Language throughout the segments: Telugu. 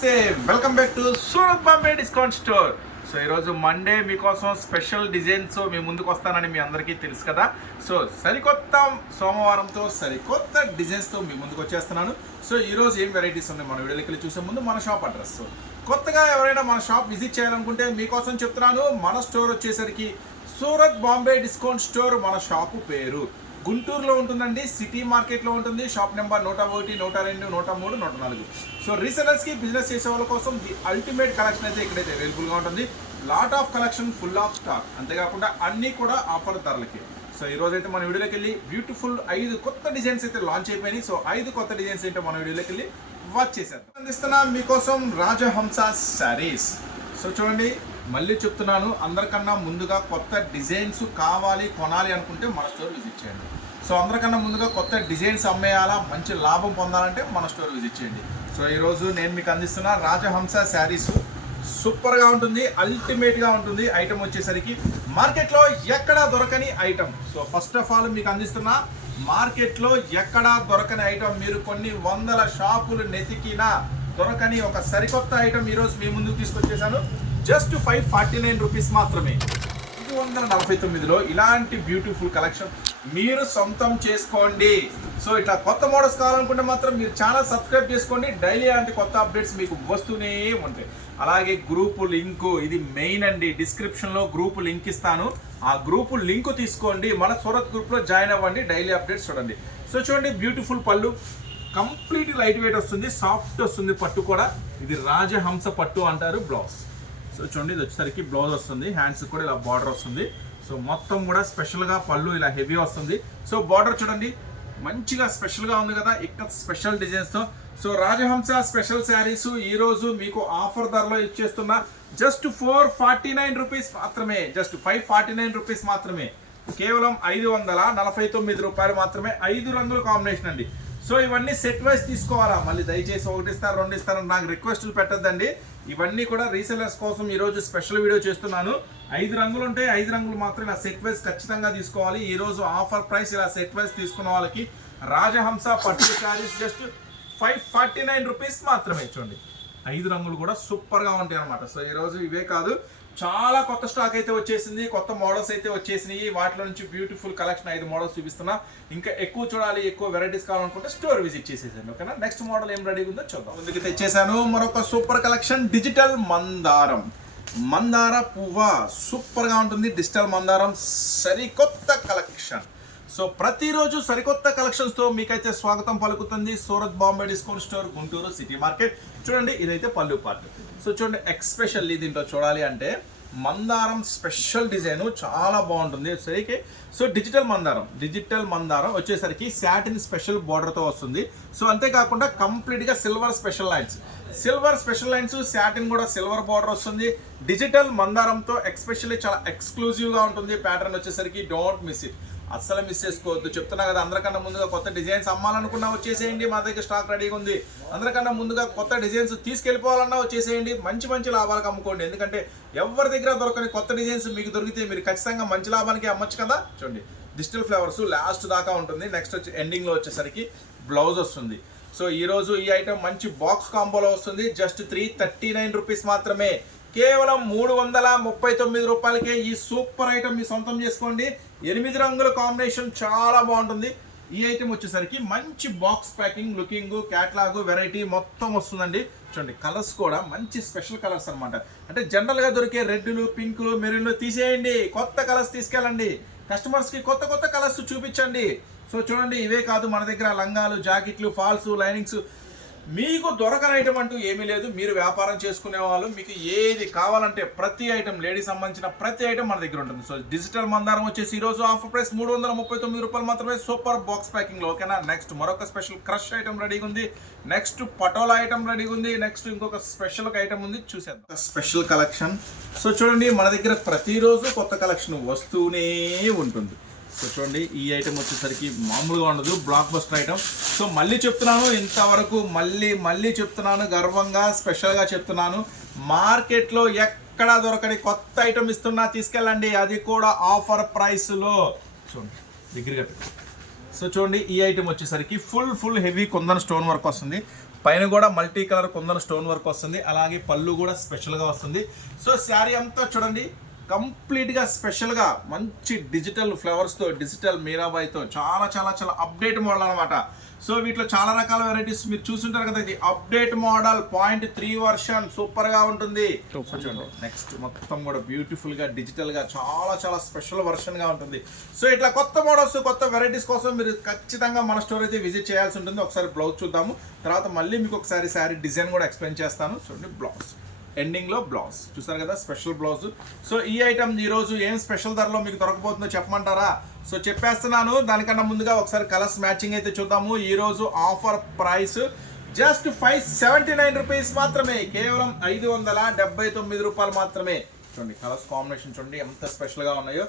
Welcome back to Surat Bombay discount store so ఈరోజు మండే మీకోసం స్పెషల్ డిజైన్స్ మీ ముందుకు వస్తానని మీ అందరికీ తెలుసు కదా. సో సరికొత్త సోమవారంతో సరికొత్త డిజైన్స్తో మీ ముందుకు వచ్చేస్తున్నాను. సో ఈరోజు ఏం వెరైటీస్ ఉన్నాయి? మన వీడియోలకి చూసే ముందు మన షాప్ అడ్రస్ కొత్తగా ఎవరైనా మన షాప్ విజిట్ చేయాలనుకుంటే మీకోసం చెప్తున్నాను. మన స్టోర్ వచ్చేసరికి సూరత్ బాంబే డిస్కౌంట్ స్టోర్ మన షాపు పేరు. గుంటూరులో ఉంటుందండి సిటీ మార్కెట్లో ఉంటుంది. షాప్ నెంబర్ నూట ఒకటి నూట రెండు నూట మూడు నూట నాలుగు. సో రీసెలర్స్కి బిజినెస్ చేసే వాళ్ళ కోసం ది అల్టిమేట్ కలెక్షన్ అయితే ఇక్కడైతే అవైలబుల్గా ఉంటుంది. Lot of collection full of stock అంతేకాకుండా అన్నీ కూడా ఆఫర్ ధరలకి. సో ఈ రోజైతే మన వీడియోలోకి వెళ్ళి బ్యూటిఫుల్ ఐదు కొత్త డిజైన్స్ అయితే లాంచ్ అయిపోయినాయి. సో ఐదు కొత్త డిజైన్స్ ఏంటో మన వీడియోలోకి వెళ్ళి వాచ్ చేసేద్దాం అందిస్తున్న మీకోసం రాజహంస శారీస్ సో చూడండి మళ్ళీ చెప్తున్నాను అందరికన్నా ముందుగా కొత్త డిజైన్స్ కావాలి కొనాలి అనుకుంటే మన స్టోర్ విజిట్ చేయండి. సో అందరికన్నా ముందుగా కొత్త డిజైన్స్ అమ్మేయాలా మంచి లాభం పొందాలంటే మన స్టోర్ విజిట్ చేయండి. సో ఈరోజు నేను మీకు అందిస్తున్న రాజహంస శారీస్ సూపర్గా ఉంటుంది అల్టిమేట్గా ఉంటుంది. ఐటమ్ వచ్చేసరికి మార్కెట్లో ఎక్కడా దొరకని item. So first of all మీకు అందిస్తున్న మార్కెట్లో ఎక్కడా దొరకని ఐటమ్. మీరు కొన్ని వందల షాపులు నెతికినా దొరకని ఒక సరికొత్త ఐటమ్ ఈరోజు మీ ముందుకు తీసుకొచ్చేసాను. Just five forty nine rupees మాత్రమే. వందల నలభై తొమ్మిదిలో ఇలాంటి బ్యూటిఫుల్ కలెక్షన్ మీరు సొంతం చేసుకోండి. సో ఇట్లా కొత్త మోడల్స్ కావాలనుకుంటే మాత్రం మీరు ఛానల్ సబ్స్క్రైబ్ చేసుకోండి. డైలీ అలాంటి కొత్త అప్డేట్స్ మీకు వస్తూనే ఉంటాయి. అలాగే గ్రూపు లింకు ఇది మెయిన్ అండి. డిస్క్రిప్షన్లో గ్రూపు లింక్ ఇస్తాను. ఆ గ్రూపు లింక్ తీసుకోండి. మన సూరత్ గ్రూప్లో జాయిన్ అవ్వండి. డైలీ అప్డేట్స్ చూడండి. సో చూడండి బ్యూటిఫుల్ పళ్ళు. కంప్లీట్ లైట్ వెయిట్ వస్తుంది. సాఫ్ట్ వస్తుంది పట్టు కూడా. ఇది రాజహంస పట్టు అంటారు బ్లౌజ్ సో చూడండి ఇది వచ్చేసరికి బ్లౌజ్ వస్తుంది. హ్యాండ్స్ కూడా ఇలా బార్డర్ వస్తుంది. సో మొత్తం కూడా స్పెషల్గా పళ్ళు ఇలా హెవీ వస్తుంది. సో బార్డర్ చూడండి. మంచిగా స్పెషల్గా ఉంది కదా. ఇక్కడ స్పెషల్ డిజైన్స్తో సో రాజహంస స్పెషల్ శారీస్ ఈరోజు మీకు ఆఫర్ ధరలో ఇచ్చేస్తున్న just four forty nine rupees మాత్రమే. Just five forty nine rupees మాత్రమే. కేవలం ఐదు వందల నలభై తొమ్మిది రూపాయలు మాత్రమే. ఐదు రంగుల కాంబినేషన్ అండి. సో ఇవన్నీ సెట్ వైజ్ తీసుకోవాలా? మళ్ళీ దయచేసి ఒకటి ఇస్తారు రెండు ఇస్తారు? నాకు రిక్వెస్ట్లు పెట్టద్దండి. ఇవన్నీ కూడా రీసెలర్స్ కోసం ఈరోజు స్పెషల్ వీడియో చేస్తున్నాను. ఐదు రంగులు ఉంటే ఐదు రంగులు మాత్రం ఇలా సెట్ వైజ్ ఖచ్చితంగా తీసుకోవాలి. ఈరోజు ఆఫర్ ప్రైస్ ఇలా సెట్ వైజ్ తీసుకున్న వాళ్ళకి రాజహంస పట్టు saris just five forty nine rupees మాత్రమే చూడండి. ఐదు రంగులు కూడా సూపర్గా ఉంటాయి అనమాట సో ఈరోజు ఇవే కాదు. చాలా కొత్త స్టాక్ అయితే వచ్చేసింది. కొత్త మోడల్స్ అయితే వచ్చేసినాయి. వాటిలో నుంచి బ్యూటిఫుల్ కలెక్షన్ ఐదు మోడల్స్ చూపిస్తున్నా. ఇంకా ఎక్కువ చూడాలి ఎక్కువ వెరైటీస్ కావాలనుకుంటే స్టోర్ విజిట్ చేసేసాను ఓకేనా? నెక్స్ట్ మోడల్ ఏం రెడీ ఉందో చూద్దాం. ముందుకు తెచ్చేసాను మరొక సూపర్ కలెక్షన్ డిజిటల్ మందారం. మందార పువ్వ? సూపర్గా ఉంటుంది. డిజిటల్ మందారం. సరికొత్త కలెక్షన్. సో ప్రతిరోజు సరికొత్త కలెక్షన్స్తో మీకైతే స్వాగతం పలుకుతుంది. Surat Bombay discount store Guntur city market. చూడండి ఇదైతే పళ్ళు పార్ట్ సో చూడండి ఎక్స్పెషల్లీ దీంట్లో చూడాలి అంటే మందారం స్పెషల్ డిజైన్ చాలా బాగుంటుంది. సరికి? సో డిజిటల్ మందారం డిజిటల్ మందారం వచ్చేసరికి శాటిన్ స్పెషల్ బార్డర్తో వస్తుంది. సో అంతేకాకుండా కంప్లీట్గా silver special lines. Silver special lines satin కూడా సిల్వర్ బార్డర్ వస్తుంది. డిజిటల్ మందారంతో ఎక్స్పెషల్లీ చాలా ఎక్స్క్లూజివ్గా ఉంటుంది. ప్యాటర్న్ వచ్చేసరికి డోంట్ మిస్ ఇట్. అస్సలు మిస్ చేసుకోవద్దు. చెప్తున్నా కదా అందరికన్నా ముందుగా కొత్త డిజైన్స్ అమ్మాలనుకున్నా వచ్చేసేయండి మా దగ్గర స్టాక్ రెడీగా ఉంది. అందరికన్నా ముందుగా కొత్త డిజైన్స్ తీసుకెళ్ళిపోవాలన్నా వచ్చేసేయండి మంచి మంచి లాభాలకు అమ్ముకోండి. ఎందుకంటే ఎవరి దగ్గర దొరకని కొత్త డిజైన్స్ మీకు దొరికితే మీరు ఖచ్చితంగా మంచి లాభానికి అమ్మచ్చు కదా? చూడండి డిజిటల్ ఫ్లవర్స్ లాస్ట్ దాకా ఉంటుంది. నెక్స్ట్ వచ్చి ఎండింగ్లో వచ్చేసరికి బ్లౌజ్ వస్తుంది. సో ఈరోజు ఈ ఐటమ్ మంచి బాక్స్ కాంబోలో వస్తుంది. Just three thirty nine rupees మాత్రమే. కేవలం మూడు వందల ముప్పై తొమ్మిది రూపాయలకే ఈ సూపర్ ఐటమ్ మీ సొంతం చేసుకోండి. ఎనిమిది రంగుల కాంబినేషన్ చాలా బాగుంటుంది. ఈ ఐటెం వచ్చేసరికి మంచి box packing looking catalogue variety మొత్తం వస్తుందండి. చూడండి కలర్స్ కూడా మంచి స్పెషల్ కలర్స్ అన్నమాట. అంటే జనరల్గా దొరికే రెడ్లు పింకులు మెరూన్లు తీసేయండి. కొత్త కలర్స్ తీసుకెళ్ళండి. కస్టమర్స్కి కొత్త కొత్త కలర్స్ చూపించండి. సో చూడండి ఇవే కాదు మన దగ్గర లంగాలు జాకెట్లు ఫాల్స్ లైనింగ్స్ మీకు దొరకని ఐటమ్ అంటూ ఏమీ లేదు. మీరు వ్యాపారం చేసుకునే వాళ్ళు మీకు ఏది కావాలంటే ప్రతి ఐటమ్ లేడీస్ సంబంధించిన ప్రతి ఐటమ్ మన దగ్గర ఉంటుంది. సో డిజిటల్ మందారం వచ్చేసి ఈ రోజు ఆఫర్ ప్రైస్ మూడు వందల ముప్పై తొమ్మిది రూపాయలు మాత్రమే సూపర్ బాక్స్ ప్యాకింగ్లో ఓకేనా? నెక్స్ట్ మరొక స్పెషల్ క్రష్ ఐటమ్ రెడీగా ఉంది. నెక్స్ట్ పటోలా ఐటమ్ రెడీగా ఉంది. నెక్స్ట్ ఇంకొక స్పెషల్ ఐటమ్ ఉంది. చూసేద్దాం. స్పెషల్ కలెక్షన్ సో చూడండి మన దగ్గర ప్రతిరోజు కొత్త కలెక్షన్ వస్తూనే ఉంటుంది. సో చూడండి ఈ ఐటెం వచ్చేసరికి మామూలుగా ఉండదు బ్లాక్ బస్టర్ ఐటమ్ సో మళ్ళీ చెప్తున్నాను ఇంతవరకు మళ్ళీ మళ్ళీ చెప్తున్నాను గర్వంగా స్పెషల్గా చెప్తున్నాను. మార్కెట్లో ఎక్కడా దొరకని కొత్త ఐటమ్ ఇస్తున్నా తీసుకెళ్ళండి అది కూడా ఆఫర్ ప్రైస్లో చూడండి దగ్గరగా పెట్టు. సో చూడండి ఈ ఐటెం వచ్చేసరికి full full heavy kundan stone work వస్తుంది. పైన కూడా multi colour kundan stone work వస్తుంది. అలాగే పళ్ళు కూడా స్పెషల్గా వస్తుంది. సో శారీ అంతా చూడండి కంప్లీట్గా స్పెషల్గా మంచి డిజిటల్ ఫ్లవర్స్తో డిజిటల్ మీరాబాయితో చాలా చాలా చాలా అప్డేట్ మోడల్ అనమాట సో వీటిలో చాలా రకాల వెరైటీస్ మీరు చూసుంటారు కదా ఇది update model point three version సూపర్గా ఉంటుంది. చూడండి నెక్స్ట్ మొత్తం కూడా బ్యూటిఫుల్గా డిజిటల్గా చాలా చాలా స్పెషల్ వర్షన్గా ఉంటుంది. సో ఇట్లా కొత్త మోడల్స్ కొత్త వెరైటీస్ కోసం మీరు ఖచ్చితంగా మన స్టోర్ అయితే విజిట్ చేయాల్సి ఉంటుంది. ఒకసారి బ్లౌజ్ చూద్దాము. తర్వాత మళ్ళీ మీకు ఒకసారి శారీ డిజైన్ కూడా ఎక్స్ప్లెయిన్ చేస్తాను. చూడండి బ్లౌజ్. ఎండింగ్లో బ్లౌజ్ చూసారు కదా? స్పెషల్ బ్లౌజ్ సో ఈ ఐటమ్ ఈరోజు ఏం స్పెషల్ ధరలో మీకు దొరకబోతుందో చెప్పమంటారా? సో చెప్పేస్తున్నాను. దానికన్నా ముందుగా ఒకసారి కలర్స్ మ్యాచింగ్ అయితే చూద్దాము. ఈరోజు offer price just five seventy nine rupees మాత్రమే. కేవలం ఐదు వందల డెబ్బై తొమ్మిది రూపాయలు మాత్రమే. చూడండి కలర్స్ కాంబినేషన్ చూడండి ఎంత స్పెషల్గా ఉన్నాయో.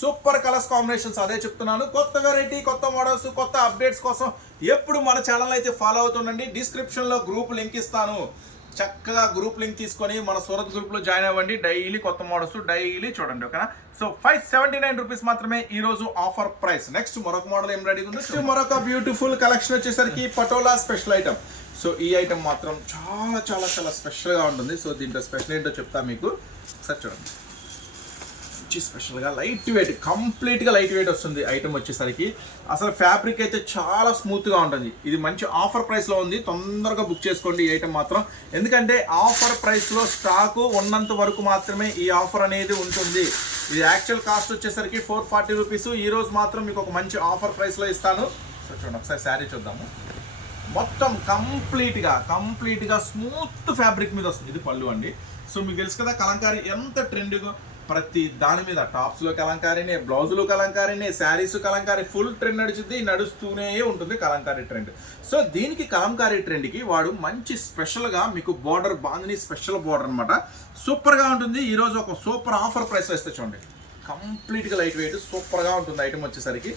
సూపర్ కలర్స్ కాంబినేషన్స్ అదే చెప్తున్నాను. కొత్త వెరైటీ కొత్త మోడల్స్ కొత్త అప్డేట్స్ కోసం ఎప్పుడు మన ఛానల్ అయితే ఫాలో అవుతుండండి. డిస్క్రిప్షన్లో గ్రూప్ లింక్ ఇస్తాను. చక్కగా గ్రూప్ లింక్ తీసుకొని మన సూరత్ గ్రూప్లో జాయిన్ అవ్వండి. డైలీ కొత్త మోడల్స్ డైలీ చూడండి ఓకేనా? So five seventy nine rupees మాత్రమే ఈ రోజు ఆఫర్ ప్రైస్ నెక్స్ట్ మరొక మోడల్ ఏం రెడీ ఉంది? మరొక బ్యూటిఫుల్ కలెక్షన్ వచ్చేసరికి పటోలా స్పెషల్ ఐటమ్ సో ఈ ఐటమ్ మాత్రం చాలా చాలా చాలా స్పెషల్గా ఉంటుంది. సో దీంట్లో స్పెషల్ ఏంటో చెప్తా మీకు. ఒకసారి చూడండి. మంచి స్పెషల్గా లైట్ వెయిట్ కంప్లీట్గా లైట్ వెయిట్ వస్తుంది ఐటమ్ వచ్చేసరికి. అసలు ఫ్యాబ్రిక్ అయితే చాలా స్మూత్గా ఉంటుంది. ఇది మంచి ఆఫర్ ప్రైస్లో ఉంది. తొందరగా బుక్ చేసుకోండి ఈ ఐటమ్ మాత్రం. ఎందుకంటే ఆఫర్ ప్రైస్లో స్టాకు ఉన్నంత వరకు మాత్రమే ఈ ఆఫర్ అనేది ఉంటుంది. ఇది యాక్చువల్ కాస్ట్ వచ్చేసరికి ఫోర్ ఫార్టీ రూపీస్ ఈరోజు మాత్రం మీకు ఒక మంచి ఆఫర్ ప్రైస్లో ఇస్తాను. సో చూడండి ఒకసారి శారీ చూద్దాము. మొత్తం కంప్లీట్గా కంప్లీట్గా స్మూత్ ఫ్యాబ్రిక్ మీద వస్తుంది. ఇది పళ్ళు అండి. సో మీకు తెలుసు కదా కలంకారీ ఎంత ట్రెండ్గా ప్రతి దాని మీద టాప్స్లో కలంకారీనే బ్లౌజులు కలంకారీనే శారీస్ కలంకారీ ఫుల్ ట్రెండ్ నడుచుద్ది నడుస్తూనే ఉంటుంది కలంకారీ ట్రెండ్. సో దీనికి కలంకారీ ట్రెండ్కి వాడు మంచి స్పెషల్గా మీకు బార్డర్ బాందిని స్పెషల్ బార్డర్ అనమాట సూపర్గా ఉంటుంది. ఈరోజు ఒక సూపర్ ఆఫర్ ప్రైస్ వేస్తే చూడండి. కంప్లీట్గా లైట్ వెయిట్ సూపర్గా ఉంటుంది ఐటమ్ వచ్చేసరికి.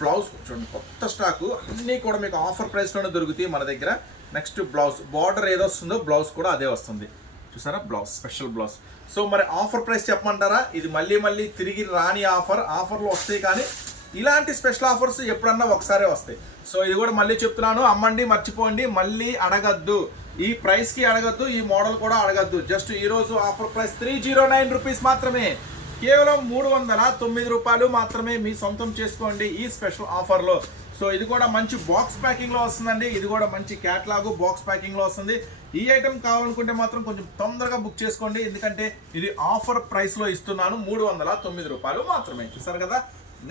బ్లౌజ్ చూడండి కొత్త స్టాకు. అన్నీ కూడా మీకు ఆఫర్ ప్రైస్లోనే దొరుకుతాయి మన దగ్గర. నెక్స్ట్ బ్లౌజ్ బార్డర్ ఏదో వస్తుందో బ్లౌజ్ కూడా అదే వస్తుంది. చూసారా? Blouse special blouse. సో మరి ఆఫర్ ప్రైస్ చెప్పమంటారా? ఇది మళ్ళీ మళ్ళీ తిరిగి రాని ఆఫర్ ఆఫర్లు వస్తాయి కానీ ఇలాంటి స్పెషల్ ఆఫర్స్ ఎప్పుడన్నా ఒకసారే వస్తాయి. సో ఇది కూడా మళ్ళీ చెప్తున్నాను అమ్మండి మర్చిపోండి మళ్ళీ అడగద్దు. ఈ ప్రైస్కి అడగద్దు ఈ మోడల్ కూడా అడగద్దు. జస్ట్ ఈరోజు offer price three zero nine rupees మాత్రమే. కేవలం మూడు వందల తొమ్మిది రూపాయలు మాత్రమే మీ సొంతం చేసుకోండి ఈ స్పెషల్ ఆఫర్లో. సో ఇది కూడా మంచి బాక్స్ ప్యాకింగ్లో వస్తుందండి. ఇది కూడా మంచి క్యాట్లాగు బాక్స్ ప్యాకింగ్లో వస్తుంది. ఈ ఐటెం కావాలనుకుంటే మాత్రం కొంచెం తొందరగా బుక్ చేసుకోండి. ఎందుకంటే ఇది ఆఫర్ ప్రైస్లో ఇస్తున్నాను. మూడు వందల తొమ్మిది రూపాయలు మాత్రమే చూసారు కదా?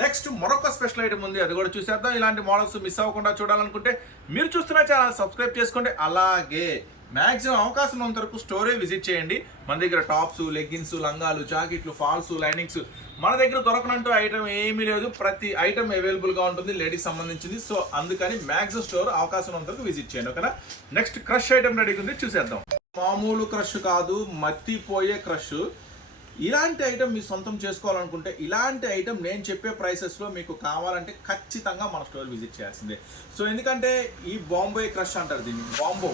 నెక్స్ట్ మరొక స్పెషల్ ఐటమ్ ఉంది. అది కూడా చూసేద్దాం. ఇలాంటి మోడల్స్ మిస్ అవ్వకుండా చూడాలనుకుంటే మీరు చూస్తున్న ఛానల్ సబ్స్క్రైబ్ చేసుకోండి. అలాగే మ్యాక్సిమం అవకాశం ఉన్నంత వరకు స్టోరే విజిట్ చేయండి. మన దగ్గర టాప్స్ లెగ్గిన్స్ లంగాలు జాకెట్లు ఫాల్స్ లైనింగ్స్ మన దగ్గర దొరకనంటూ ఐటమ్ ఏమీ లేదు. ప్రతి ఐటమ్ అవైలబుల్గా ఉంటుంది. లేడీస్ సంబంధించింది. సో అందుకని మ్యాక్సిమం స్టోర్ అవకాశం ఉన్నంత వరకు విజిట్ చేయండి. ఓకేనా నెక్స్ట్ క్రష్ ఐటమ్ రెడీ ఉంది. చూసేద్దాం. మామూలు క్రష్ కాదు. మత్తిపోయే క్రష్ ఇలాంటి ఐటమ్ మీ సొంతం చేసుకోవాలనుకుంటే ఇలాంటి ఐటెం నేను చెప్పే ప్రైసెస్లో మీకు కావాలంటే ఖచ్చితంగా మన స్టోర్ విజిట్ చేయాల్సిందే. సో ఎందుకంటే ఈ బాంబే క్రష్ అంటారు దీన్ని. బాంబో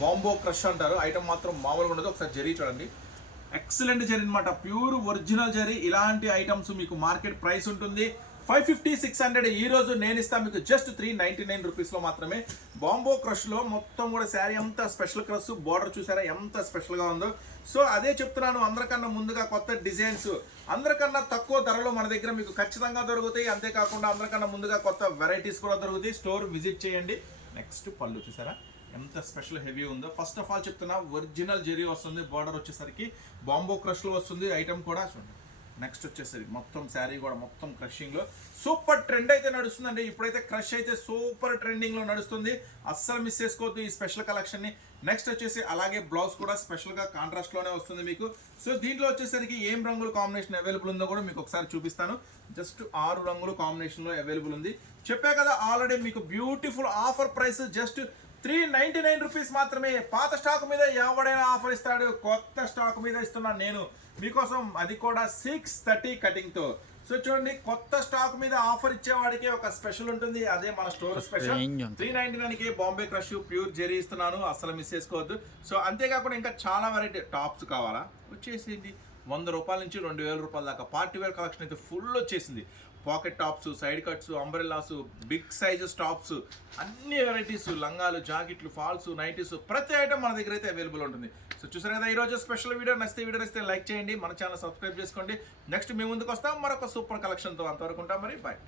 బాంబో క్రష్ అంటారు. ఐటమ్ మాత్రం మామూలుగా ఉండదు. ఒకసారి జరీ చూడండి. ఎక్సలెంట్ జరీ అనమాట ప్యూర్ ఒరిజినల్ జరీ. ఇలాంటి ఐటమ్స్ మీకు మార్కెట్ ప్రైస్ ఉంటుంది. ఫైవ్ ఫిఫ్టీ సిక్స్ హండ్రెడ్ ఈ రోజు నేను ఇస్తాను మీకు జస్ట్ త్రీ నైన్టీ నైన్ రూపీస్లో మాత్రమే. బాంబో క్రష్లో మొత్తం కూడా శారీ ఎంత స్పెషల్ క్రష్ బార్డర్ చూసారా? ఎంత స్పెషల్గా ఉందో. సో అదే చెప్తున్నాను అందరికన్నా ముందుగా కొత్త డిజైన్స్. అందరికన్నా తక్కువ ధరలో మన దగ్గర మీకు ఖచ్చితంగా దొరుకుతాయి. అంతేకాకుండా అందరికన్నా ముందుగా కొత్త వెరైటీస్ కూడా దొరుకుతాయి. స్టోర్ విజిట్ చేయండి. నెక్స్ట్ పళ్ళు చూసారా? ఎంత స్పెషల్ హెవీ ఉందో. ఫస్ట్ ఆఫ్ ఆల్ చెప్తున్నా ఒరిజినల్ జెరీ వస్తుంది. బార్డర్ వచ్చేసరికి బాంబో క్రష్లో వస్తుంది. ఐటమ్ కూడా చూడండి. నెక్స్ట్ వచ్చేసరికి మొత్తం శారీ కూడా మొత్తం క్రషింగ్లో సూపర్ ట్రెండ్ అయితే నడుస్తుందండి. ఇప్పుడైతే క్రష్ అయితే సూపర్ ట్రెండింగ్లో నడుస్తుంది. అస్సలు మిస్ చేసుకోవద్దు ఈ స్పెషల్ కలెక్షన్ని నెక్స్ట్ వచ్చేసి అలాగే బ్లౌజ్ కూడా స్పెషల్గా కాంట్రాస్ట్లోనే వస్తుంది మీకు. సో దీంట్లో వచ్చేసరికి ఏం రంగుల కాంబినేషన్ అవైలబుల్ ఉందో కూడా మీకు ఒకసారి చూపిస్తాను. జస్ట్ ఆరు రంగుల కాంబినేషన్లో అవైలబుల్ ఉంది. చెప్పా కదా ఆల్రెడీ మీకు beautiful offer price just three ninety nine rupees మాత్రమే. పాత స్టాక్ మీద ఎవడైనా ఆఫర్ ఇస్తాడు? కొత్త స్టాక్ మీద ఇస్తున్నాను నేను. మీకోసం అది కూడా సిక్స్ థర్టీ కటింగ్తో సో చూడండి కొత్త స్టాక్ మీద ఆఫర్ ఇచ్చేవాడికి ఒక స్పెషల్ ఉంటుంది. అదే మన స్టోర్ స్పెషల్. త్రీ నైన్టీ నైన్కి బాంబే క్రష్ ప్యూర్ జెరీ ఇస్తున్నాను. అసలు మిస్ చేసుకోవద్దు. సో అంతేకాకుండా ఇంకా చాలా వెరైటీ టాప్స్ కావాలా? వచ్చేసింది వంద రూపాయల నుంచి రెండు వేల రూపాయల దాకా. పార్టీ వేర్ కలెక్షన్ అయితే ఫుల్ వచ్చేసింది. Pocket tops side cuts umbrellas big sizes tops అన్ని వెరైటీస్ లంగాలు జాకెట్లు ఫాల్స్ నైటీస్ ప్రతి ఐటమ్ మన దగ్గర అయితే అవైలబుల్ ఉంటుంది. సో చూసారు కదా ఈ రోజు స్పెషల్ వీడియో నచ్చితే వీడియో నచ్చితే లైక్ చేయండి. మన ఛానల్ సబ్స్క్రైబ్ చేసుకోండి. నెక్స్ట్ మీ ముందుకు వస్తాం. మరొక సూపర్ కలెక్షన్తో అంతవరకు ఉంటాం మరి. బాయ్